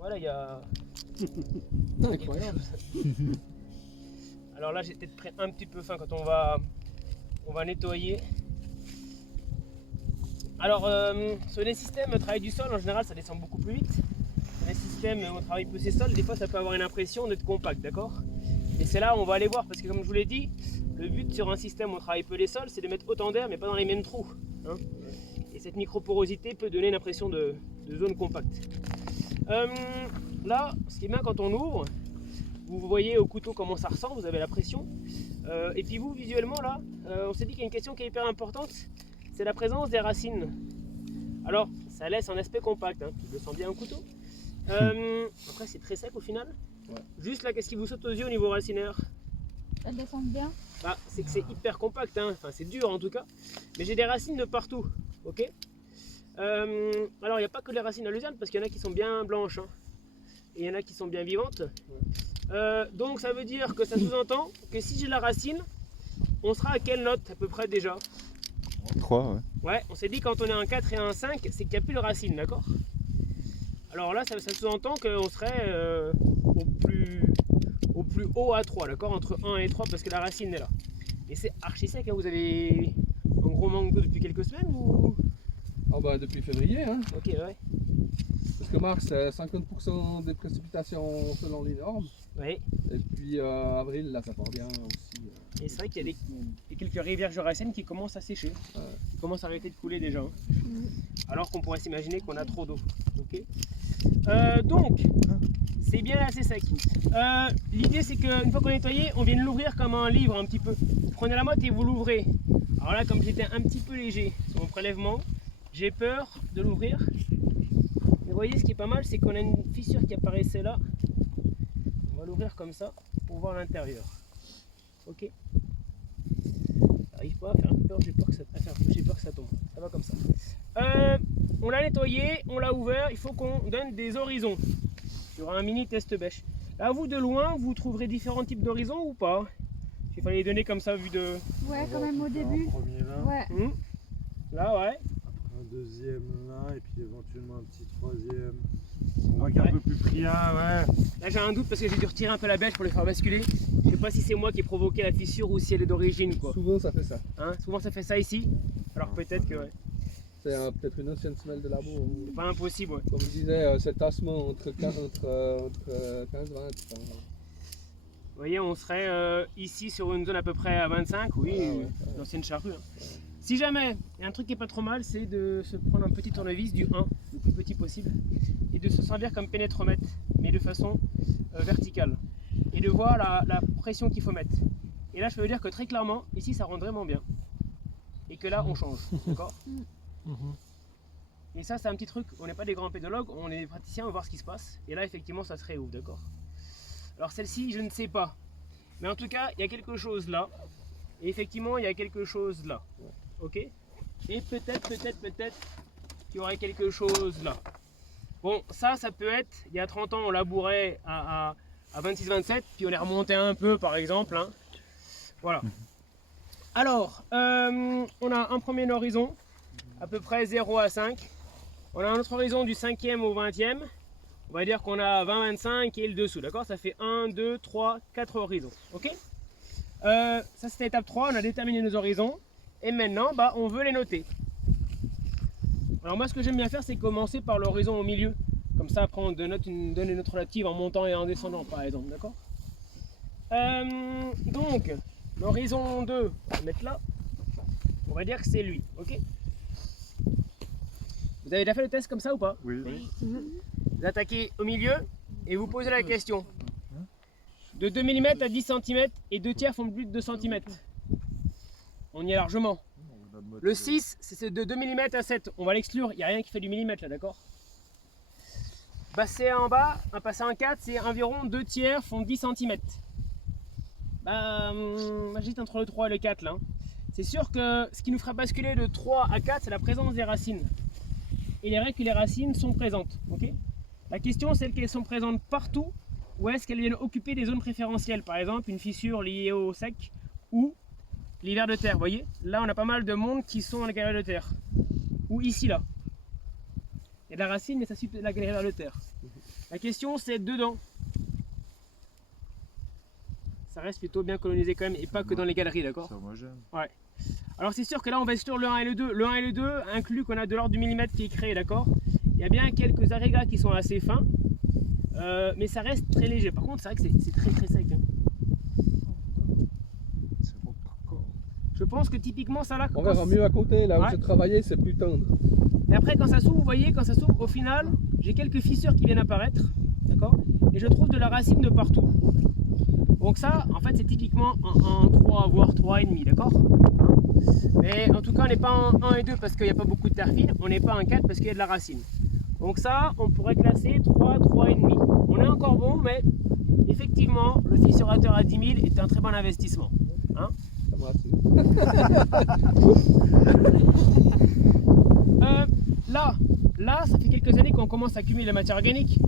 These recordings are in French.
Voilà, il y a... Incroyable. Alors là, j'ai peut-être pris un petit peu fin quand on va nettoyer. Alors, sur les systèmes travail du sol, en général, ça descend beaucoup plus vite. Sur les systèmes on travaille peu ses sols, des fois, ça peut avoir une impression d'être compact, d'accord? Et c'est là où on va aller voir, parce que comme je vous l'ai dit, le but sur un système où on travaille peu les sols, c'est de mettre autant d'air, mais pas dans les mêmes trous. Hein, et cette microporosité peut donner une impression de zone compacte. Là, ce qui est bien quand on ouvre, vous voyez au couteau comment ça ressent, vous avez la pression. Et puis vous, visuellement, là, on s'est dit qu'il y a une question qui est hyper importante, c'est la présence des racines. Alors, ça laisse un aspect compact, hein, je le sens bien au couteau. Après, c'est très sec au final. Ouais. Juste là, qu'est-ce qui vous saute aux yeux au niveau racinaire? Ça descend bien. Bah, c'est que c'est hyper compact, hein. Enfin, c'est dur en tout cas. Mais j'ai des racines de partout, ok? Alors, il n'y a pas que les racines à luzerne, parce qu'il y en a qui sont bien blanches, hein, et il y en a qui sont bien vivantes. Donc, ça veut dire que ça sous-entend que si j'ai la racine, on sera à quelle note à peu près déjà? 3, ouais. Ouais, on s'est dit quand on est un 4 et un 5, c'est qu'il n'y a plus de racine, d'accord? Alors là, ça sous-entend qu'on serait au plus haut à 3, d'accord? Entre 1 et 3, parce que la racine est là. Et c'est archi sec, hein. Vous avez un gros manque d'eau depuis quelques semaines ou... Ah bah depuis février, hein. Ok, ouais. Parce que mars, c'est 50% des précipitations selon les normes. Oui. Et puis avril, là, ça part bien aussi. Et c'est vrai qu'il y a quelques rivières jurassiennes qui commencent à sécher, qui commencent à arrêter de couler déjà. Hein. Alors qu'on pourrait s'imaginer qu'on a trop d'eau. Okay. Donc, c'est bien assez sec. L'idée, c'est qu'une fois qu'on est nettoyé, on vient de l'ouvrir comme un livre un petit peu. Vous prenez la motte et vous l'ouvrez. Alors là, comme j'étais un petit peu léger sur mon prélèvement, j'ai peur de l'ouvrir. Mais vous voyez, ce qui est pas mal, c'est qu'on a une fissure qui apparaissait là. On va l'ouvrir comme ça pour voir l'intérieur. Ok. J'arrive pas à faire peur, j'ai peur que ça tombe. Ça va comme ça. On l'a nettoyé, on l'a ouvert, il faut qu'on donne des horizons. Il y aura un mini test bêche. Là, vous de loin, vous trouverez différents types d'horizons ou pas? Il fallait les donner comme ça, vu de... Ouais, quand même au début. Un premier là, Ouais. Là, ouais. un deuxième là, et puis éventuellement un petit troisième. On voit qu'il y a un peu plus pris là, ouais. Là, j'ai un doute parce que j'ai dû retirer un peu la bêche pour les faire basculer. Je sais pas si c'est moi qui ai provoqué la fissure ou si elle est d'origine, quoi. Souvent, ça fait ça. Hein, souvent, ça fait ça ici. Alors peut-être que, ouais. C'est peut-être une ancienne semelle de labo. C'est pas impossible, ouais. Comme je disais, cet tassement entre 15 et 20. Vous voyez, on serait ici sur une zone à peu près à 25, oui, l'ancienne charrue. Hein. Si jamais, il y a un truc qui est pas trop mal, c'est de se prendre un petit tournevis du 1, le plus petit possible, et de se servir comme pénétromètre, mais de façon verticale, et de voir la pression qu'il faut mettre. Et là, je peux vous dire que très clairement, ici, ça rentre vraiment bien, et que là, on change, d'accord? Et ça, c'est un petit truc, on n'est pas des grands pédologues, on est des praticiens, on va voir ce qui se passe, et là, effectivement, ça se réouvre, d'accord? Alors celle-ci, je ne sais pas, mais en tout cas, il y a quelque chose là, et effectivement, il y a quelque chose là. Ok? Et peut-être qu'il y aurait quelque chose là. Bon, ça peut être, il y a 30 ans, on labourait à 26-27, puis on est remonté un peu, par exemple. Hein. Voilà. Alors, on a un premier horizon, à peu près 0 à 5. On a un autre horizon du 5e au 20e. On va dire qu'on a 20-25 et le dessous, d'accord? Ça fait 1, 2, 3, 4 horizons. Ok? Ça, c'était étape 3, on a déterminé nos horizons. Et maintenant, bah, on veut les noter. Alors moi, ce que j'aime bien faire, c'est commencer par l'horizon au milieu. Comme ça, après, on donne une note relative en montant et en descendant, par exemple, d'accord? Donc, l'horizon 2, on va mettre là. On va dire que c'est lui, ok? Vous avez déjà fait le test comme ça ou pas? Oui. Vous attaquez au milieu et vous posez la question. De 2 mm à 10 cm et 2 tiers font plus de 2 cm. On y est largement. Le 6, c'est de 2 mm à 7. On va l'exclure, il n'y a rien qui fait du millimètre là, d'accord? Passer en bas, passer en 4, c'est environ 2 tiers font 10 cm. Bah, j'hésite entre le 3 et le 4 là. C'est sûr que ce qui nous fera basculer de 3 à 4, c'est la présence des racines. Et les règles que les racines sont présentes, ok? La question, c'est qu'elles sont présentes partout ou est-ce qu'elles viennent occuper des zones préférentielles, par exemple une fissure liée au sec ou l'hiver de terre, vous voyez? Là, on a pas mal de monde qui sont dans les galeries de terre. Ou ici, là. Il y a de la racine, mais ça suit la galerie de terre. La question c'est dedans. Ça reste plutôt bien colonisé quand même et pas que dans les galeries, d'accord? C'est homogène. Alors c'est sûr que là on va sur le 1 et le 2. Le 1 et le 2 inclut qu'on a de l'ordre du millimètre qui est créé, d'accord? Il y a bien quelques agrégats qui sont assez fins, mais ça reste très léger. Par contre c'est vrai que c'est très très sec. Hein. C'est bon par contre. Je pense que typiquement ça là... On verra mieux à côté, là où Ouais. j'ai travaillé, c'est plus tendre. Et après quand ça s'ouvre, vous voyez, quand ça s'ouvre, au final, j'ai quelques fissures qui viennent apparaître, d'accord? Et je trouve de la racine de partout. Donc ça, en fait, c'est typiquement en 3, voire 3,5, d'accord? Mais en tout cas, on n'est pas en 1 et 2 parce qu'il n'y a pas beaucoup de terre fine, on n'est pas en 4 parce qu'il y a de la racine. Donc ça, on pourrait classer 3, 3,5. On est encore bon, mais effectivement, le fissurateur à 10 000 est un très bon investissement. Hein? Ça me rassure. Là, ça fait quelques années qu'on commence à cumuler la matière organique.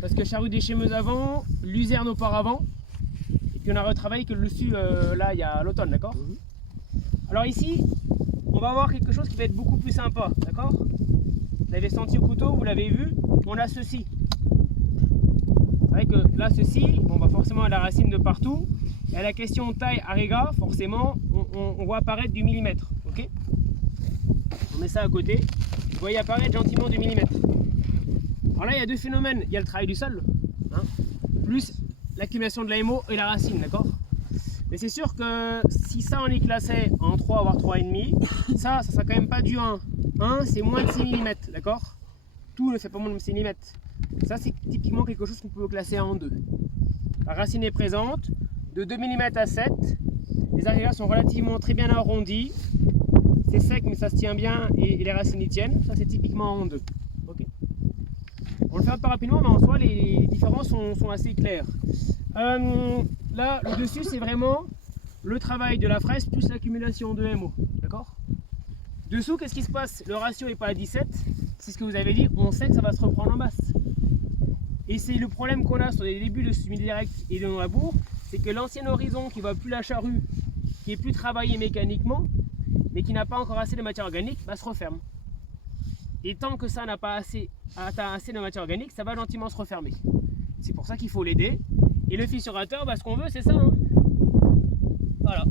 Parce que charrue déchémeuse avant, luzerne auparavant. Et puis on a retravaillé que le dessus là, il y a l'automne, d'accord? Alors ici, on va avoir quelque chose qui va être beaucoup plus sympa, d'accord? Vous l'avez senti au couteau, vous l'avez vu, on a ceci. C'est vrai que là, ceci, on va forcément à la racine de partout. Et à la question taille agrégat, forcément, on voit apparaître du millimètre, ok? On met ça à côté, vous voyez apparaître gentiment du millimètre. Alors là, il y a deux phénomènes. Il y a le travail du sol, hein, plus l'accumulation de la MO et la racine, d'accord? Mais c'est sûr que si ça on est classé en 3 voire 3,5, ça sera quand même pas du 1. 1 c'est moins de 6 mm, d'accord? Tout ne fait pas moins de 6 mm. Ça c'est typiquement quelque chose qu'on peut classer en 2. La racine est présente, de 2 mm à 7. Les agrégats sont relativement très bien arrondis. C'est sec mais ça se tient bien et les racines y tiennent. Ça c'est typiquement en 2. Okay. On le fait un peu rapidement mais en soi les différences sont assez claires. Là, le dessus, c'est vraiment le travail de la fraise plus l'accumulation de MO. D'accord? Dessous, qu'est-ce qui se passe? Le ratio n'est pas à 17. C'est ce que vous avez dit. On sait que ça va se reprendre en masse. Et c'est le problème qu'on a sur les débuts de semi-direct et de non-labour. C'est que l'ancien horizon qui ne va plus la charrue, qui est plus travaillé mécaniquement, mais qui n'a pas encore assez de matière organique, bah, se referme. Et tant que ça n'a pas atteint assez de matière organique, ça va gentiment se refermer. C'est pour ça qu'il faut l'aider. Et le fissurateur, bah, ce qu'on veut, c'est ça. Hein. Voilà.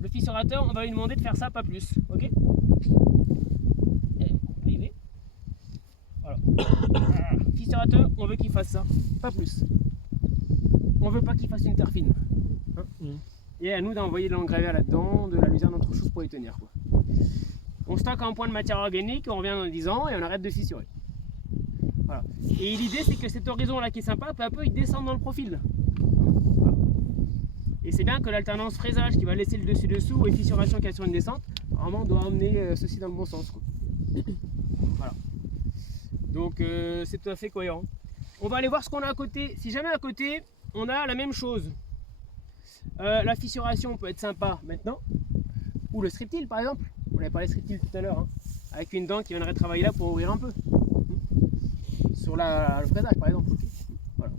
Le fissurateur, on va lui demander de faire ça, pas plus. Ok? Voilà. Fissurateur, on veut qu'il fasse ça, pas plus. On veut pas qu'il fasse une terre fine. Hein? Et à nous d'envoyer de l'engrais là-dedans, de la luzerne, autre chose pour y tenir. Quoi. On stocke un point de matière organique, on revient dans 10 ans et on arrête de fissurer. Voilà. Et l'idée c'est que cet horizon là qui est sympa, peu à peu il descend dans le profil. Voilà. Et c'est bien que l'alternance fraisage qui va laisser le dessus-dessous et fissuration qui est sur une descente, vraiment doit emmener ceci dans le bon sens. Quoi. Voilà. Donc c'est tout à fait cohérent. On va aller voir ce qu'on a à côté. Si jamais à côté on a la même chose, la fissuration peut être sympa maintenant, ou le strip-till par exemple. On avait parlé de strip-till tout à l'heure, hein, avec une dent qui viendrait travailler là pour ouvrir un peu. Sur le fraisage par exemple. Okay. Voilà.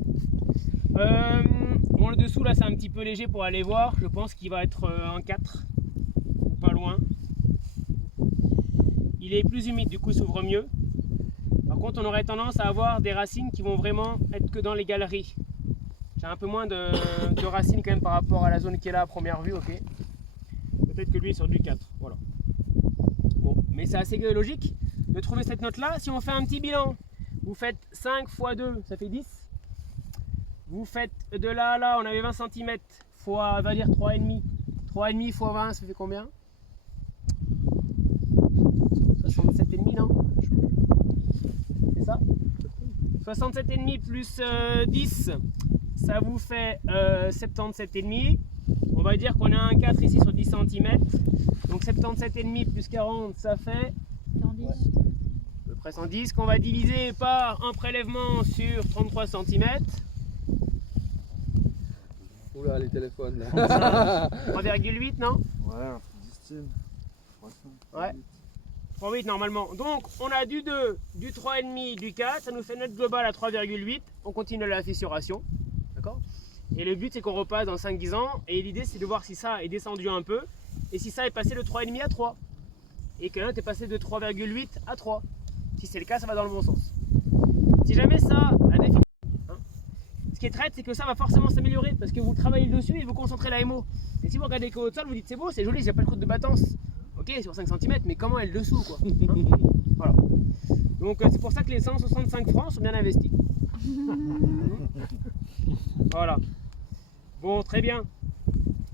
Bon, le dessous là c'est un petit peu léger pour aller voir. Je pense qu'il va être en 4, pas loin. Il est plus humide, du coup il s'ouvre mieux. Par contre on aurait tendance à avoir des racines qui vont vraiment être que dans les galeries. J'ai un peu moins de racines quand même par rapport à la zone qui est là à première vue, ok. Peut-être que lui est sur du 4, voilà. Bon, mais c'est assez logique de trouver cette note là. Si on fait un petit bilan, vous faites 5 x 2, ça fait 10. Vous faites de là à là, on avait 20 cm fois, on va dire 3,5. 3,5 x 20, ça fait combien? 67,5 non? C'est ça? 67,5 plus 10, ça vous fait 77,5. On va dire qu'on a un 4 ici sur 10 cm. Donc 77,5 plus 40, ça fait 110. Ouais, à peu près 110 qu'on va diviser par un prélèvement sur 33 cm. Oula, les téléphones là. 3,8 non? Ouais, un truc d'estime. 300. Ouais. 3,8 normalement. Donc on a du 2, du 3,5, du 4. Ça nous fait notre global à 3,8. On continue la fissuration. D'accord? Et le but c'est qu'on repasse dans 5-10 ans. Et l'idée c'est de voir si ça est descendu un peu. Et si ça est passé de 3,5 à 3. Et que l'un est passé de 3,8 à 3. Si c'est le cas, ça va dans le bon sens. Si jamais ça a défini qui est traite, c'est que ça va forcément s'améliorer parce que vous travaillez le dessus et vous concentrez la MO. Et si vous regardez que votre sol, vous dites c'est beau, c'est joli, j'ai pas le coup de battance. Ok, sur 5 cm, mais comment est le dessous quoi, hein. Voilà. Donc c'est pour ça que les 165 francs sont bien investis. Voilà. Bon, très bien.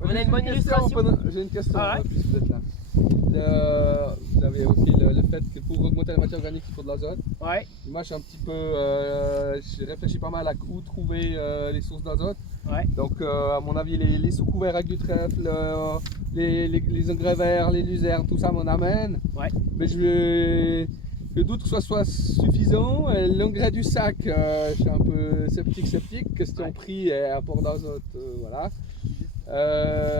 On a une bonne illustration. J'ai une question Ah ouais. puisque vous êtes là. Vous avez évoqué le fait que pour augmenter la matière organique, il faut de l'azote. Ouais, Moi, je suis un petit peu. J'ai réfléchi pas mal à où trouver les sources d'azote. ouais. Donc, à mon avis, les sous-couverts avec du trèfle, les engrais verts, les luzernes, tout ça m'en amène. Ouais. Mais je doute que ce soit suffisant. Et l'engrais du sac, je suis un peu sceptique. Question Ouais. prix et apport d'azote, voilà.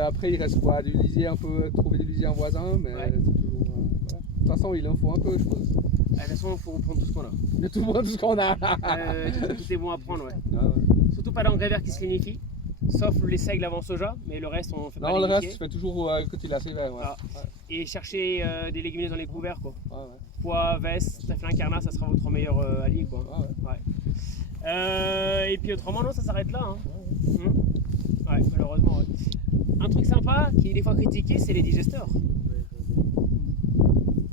Après, il reste quoi? Du lisier, un peu, trouver du lisier en voisin, mais Ouais. c'est toujours. Voilà. De toute façon, il en faut un peu, je pense. De toute façon, il faut reprendre tout ce qu'on a. De tout le monde, tout ce qu'on a. Tout est bon à prendre, ouais. Ah ouais. Surtout pas d'engrais vert qui se lignifie, sauf les seigles avant soja, mais le reste on fait pas Non, le lignifier. reste, je fais toujours quand il est assez vert. Ouais. Ah. Et chercher des légumineuses dans les couverts quoi. Ouais, ouais. Pois, veste, taflin, carnat, ça sera votre meilleur allié quoi. Ouais, Et puis autrement non, ça s'arrête là. Hein. Ouais, malheureusement. Ouais. Un truc sympa qui est des fois critiqué, c'est les digesteurs.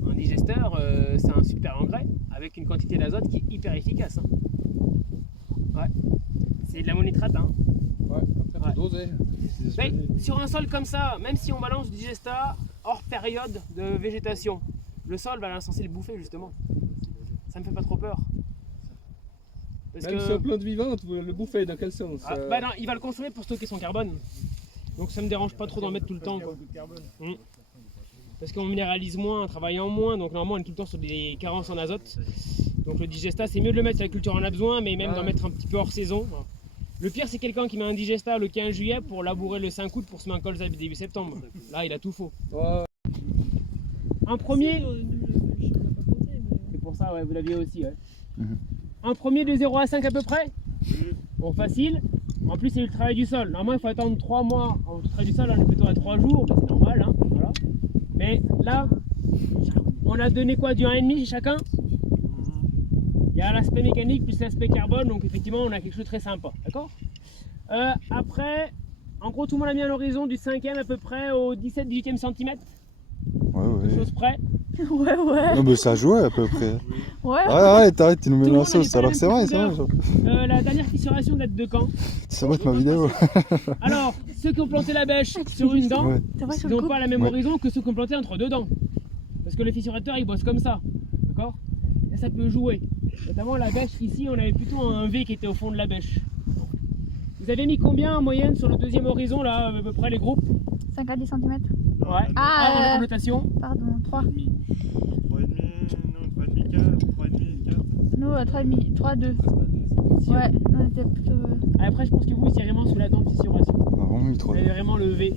Un digesteur, c'est un super engrais avec une quantité d'azote qui est hyper efficace. Hein. Ouais. C'est de l'ammonitrate. Hein. Ouais, après, Ouais. faut doser. Mais sur un sol comme ça, même si on balance du digesta hors période de végétation, le sol va censé le bouffer justement. Ça me fait pas trop peur. Parce Même que si en plante vivante, vous le bouffez dans quel sens? bah non, il va le consommer pour stocker son carbone. Donc ça me dérange pas trop d'en mettre tout le temps. Quoi. Parce qu'on minéralise moins en travaillant moins, donc normalement on est tout le temps sur des carences en azote. Donc le digesta, c'est mieux de le mettre si la culture en a besoin, mais même d'en mettre un petit peu hors saison. Le pire, c'est quelqu'un qui met un digesta le 15 juillet pour labourer le 5 août pour semer un colza début septembre. Là, il a tout faux. Ouais. Un premier. C'est pour ça, ouais, vous l'aviez aussi. Ouais. Mhm. Un premier de 0 à 5 à peu près. Bon, facile. En plus, c'est le travail du sol. Normalement, il faut attendre 3 mois. En travail du sol, on est plutôt à 3 jours, mais c'est normal. Hein, voilà. Mais là, on a donné quoi? Du 1,5 chez chacun. Il y a l'aspect mécanique plus l'aspect carbone, donc effectivement, on a quelque chose de très sympa. D'accord. Après, en gros, tout le monde a mis à l'horizon du 5e à peu près au 17-18e centimètre. Ouais, Quelque ouais. chose près. Ouais. Non, mais ça jouait à peu près. Ouais. Arrête, tu nous Tout mets le la monde sauce avait pas alors la que c'est vrai, même c'est vrai. profondeur. Genre. La dernière fissuration date de quand? Ça va être ma vidéo. Alors, ceux qui ont planté la bêche sur une dent, Ouais. C'est vrai ils sur le n'ont coup. pas la même Ouais. horizon que ceux qui ont planté entre deux dents. Parce que le fissurateur, il bosse comme ça. D'accord? Et ça peut jouer. Notamment la bêche, ici, on avait plutôt un V qui était au fond de la bêche. Vous avez mis combien en moyenne sur le deuxième horizon, là, à peu près les groupes? 5 à 10 cm. Ouais. Ah, en notation. Pardon, 3. 3,5, non, 3,5, 4, 3,5, 4. Nous, 3,5, 3, 2. Ouais, on était plutôt. Après, je pense que vous, c'est vraiment sous la dent de fissuration. On a vraiment mis trop. Vous avez vraiment le V.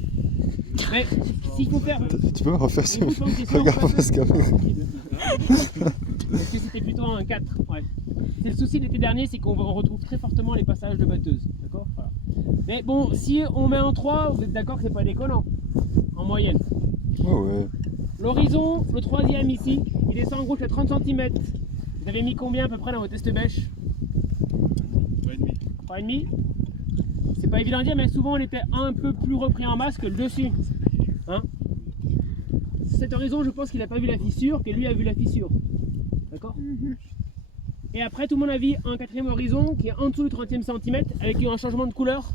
Mais s'il faut faire. Tu peux me refaire ça? Écoute, donc, question Regarde faceuse, pas ce caméra. c'est possible. Parce que c'était plutôt un 4. Ouais. C'est le souci de l'été dernier, c'est qu'on retrouve très fortement les passages de batteuse. D'accord. Voilà. Mais bon, si on met un 3, vous êtes d'accord que c'est pas déconnant. En moyenne. Ouais, ouais. L'horizon, le troisième ici, il descend en gros jusqu'à 30 cm. Vous avez mis combien à peu près dans votre test bêche? 3,5. 3,5. C'est pas évident à dire, mais souvent on était un peu plus repris en masse que le dessus. Hein? Cet horizon, je pense qu'il n'a pas vu la fissure, que lui a vu la fissure. D'accord? Et après, tout le monde a vu un quatrième horizon qui est en dessous du 30e centimètre avec un changement de couleur.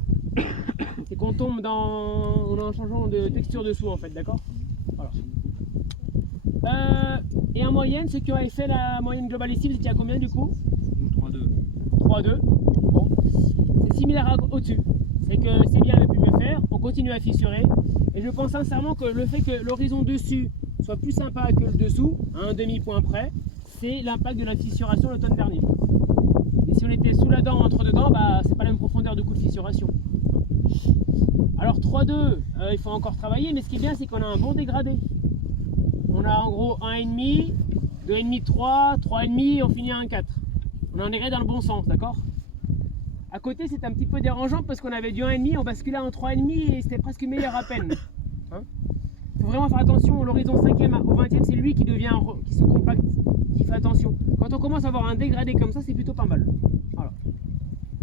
C'est qu'on tombe dans. On a un changement de texture dessous en fait, d'accord? Voilà. Et en moyenne, ceux qui ont fait la moyenne globale ici, vous étiez à combien du coup? 3,2. 3,2. Bon. C'est similaire au-dessus. C'est que c'est bien, on a pu mieux faire. On continue à fissurer. Et je pense sincèrement que le fait que l'horizon dessus soit plus sympa que le dessous, à un demi-point près, c'est l'impact de la fissuration l'automne dernier. Et si on était sous la dent, entre dedans, bah, c'est pas la même profondeur de coup de fissuration. Alors 3,2, il faut encore travailler, mais ce qui est bien, c'est qu'on a un bon dégradé. On a en gros 1,5, 2,5, 3, 3,5, on finit à 1,4. On en irait dans le bon sens, d'accord? À côté, c'est un petit peu dérangeant parce qu'on avait du 1,5, on basculait en 3,5 et c'était presque meilleur à peine. Il faut vraiment faire attention, l'horizon 5e au 20e, c'est lui qui devient, qui se compacte, qui fait attention. Quand on commence à avoir un dégradé comme ça, c'est plutôt pas mal. Voilà.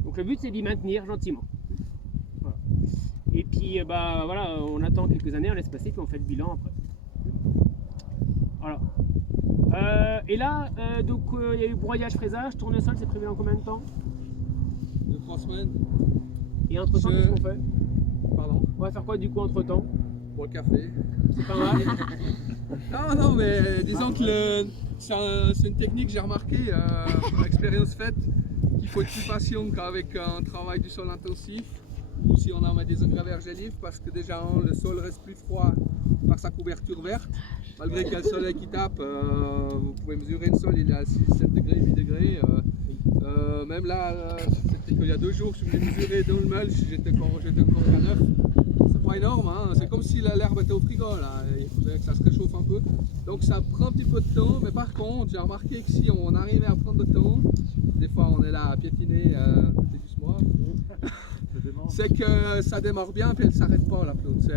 Donc le but c'est d'y maintenir gentiment. Voilà. Et puis bah voilà, on attend quelques années, on laisse passer, puis on fait le bilan après. Voilà. Et là, donc il y a eu broyage, fraisage, tournesol, c'est prévu dans combien de temps? 2-3 semaines. Et entre temps, Je- qu'est-ce qu'on fait? Pardon. On va faire quoi du coup entre temps? Pour le café. C'est pas mal. Non, mais disons que c'est une technique que j'ai remarqué, expérience faite, qu'il faut être plus patient qu'avec un travail du sol intensif ou si on a des engrais vergéliques parce que déjà le sol reste plus froid par sa couverture verte. Malgré qu'il y a le soleil qui tape, vous pouvez mesurer le sol, il est à 6, 7 degrés, 8 degrés. Même là, c'était qu'il y a 2 jours, je voulais mesurer dans le mulch, j'étais encore à 9. C'est pas énorme, hein. C'est comme si l'herbe était au frigo là. Il faudrait que ça se réchauffe un peu. Donc ça prend un petit peu de temps, mais par contre, j'ai remarqué que si on arrivait à prendre le temps, des fois on est là à piétiner côté du semoir, c'est que ça démarre bien puis elle s'arrête pas la pelote.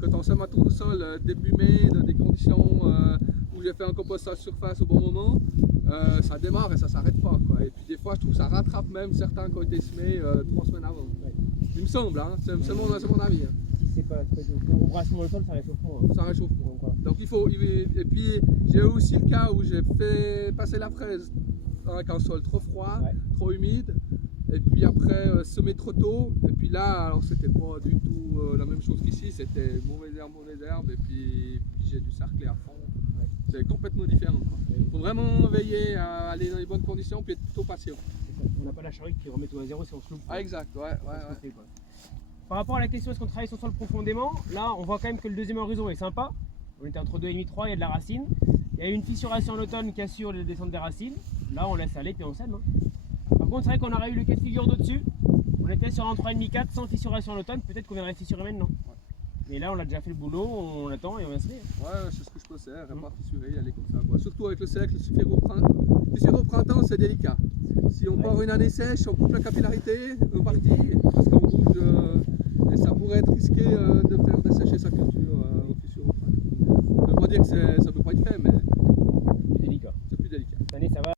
Quand on sème un tournesol début mai, dans des conditions où j'ai fait un compostage surface au bon moment, ça démarre et ça s'arrête pas, quoi. Et puis des fois je trouve que ça rattrape même certains qui ont été semés 3 semaines avant. Il me semble, hein. C'est mon avis. Hein. Si c'est pas au brassement le sol, ça réchauffe moins. Ça réchauffe. Donc, voilà. Donc et puis j'ai eu aussi le cas où j'ai fait passer la fraise avec un sol trop froid, Ouais. trop humide, et puis après semer trop tôt, et puis là alors c'était pas du tout la même chose qu'ici, c'était mauvaise herbe, et puis j'ai dû sarcler à fond. Ouais. C'est complètement différent. Il faut vraiment veiller à aller dans les bonnes conditions, puis être plutôt patient. On n'a pas la charrue qui remet tout à zéro si on se loupe. Ah exact, ouais. C'est quoi. Par rapport à la question est-ce qu'on travaille son sol profondément, là on voit quand même que le deuxième horizon est sympa. On était entre 2,5 3, il y a de la racine. Il y a une fissuration en automne qui assure la descente des racines. Là on laisse aller puis on sème. Hein. Par contre c'est vrai qu'on aurait eu le cas de figure d'au-dessus. On était sur un 3,5 4 sans fissuration en automne, peut-être qu'on viendrait fissurer maintenant. Mais là on a déjà fait le boulot, on attend et on vient semer. Ouais, c'est ce que je pensais, pas fissurer, y aller comme ça, quoi. Surtout avec le sec, le fissurer au printemps, c'est délicat. Si on part une année sèche, on coupe la capillarité, on partit, parce qu'on bouge, et ça pourrait être risqué de faire dessécher sa culture au fissure au printemps. Ça ne veut pas dire que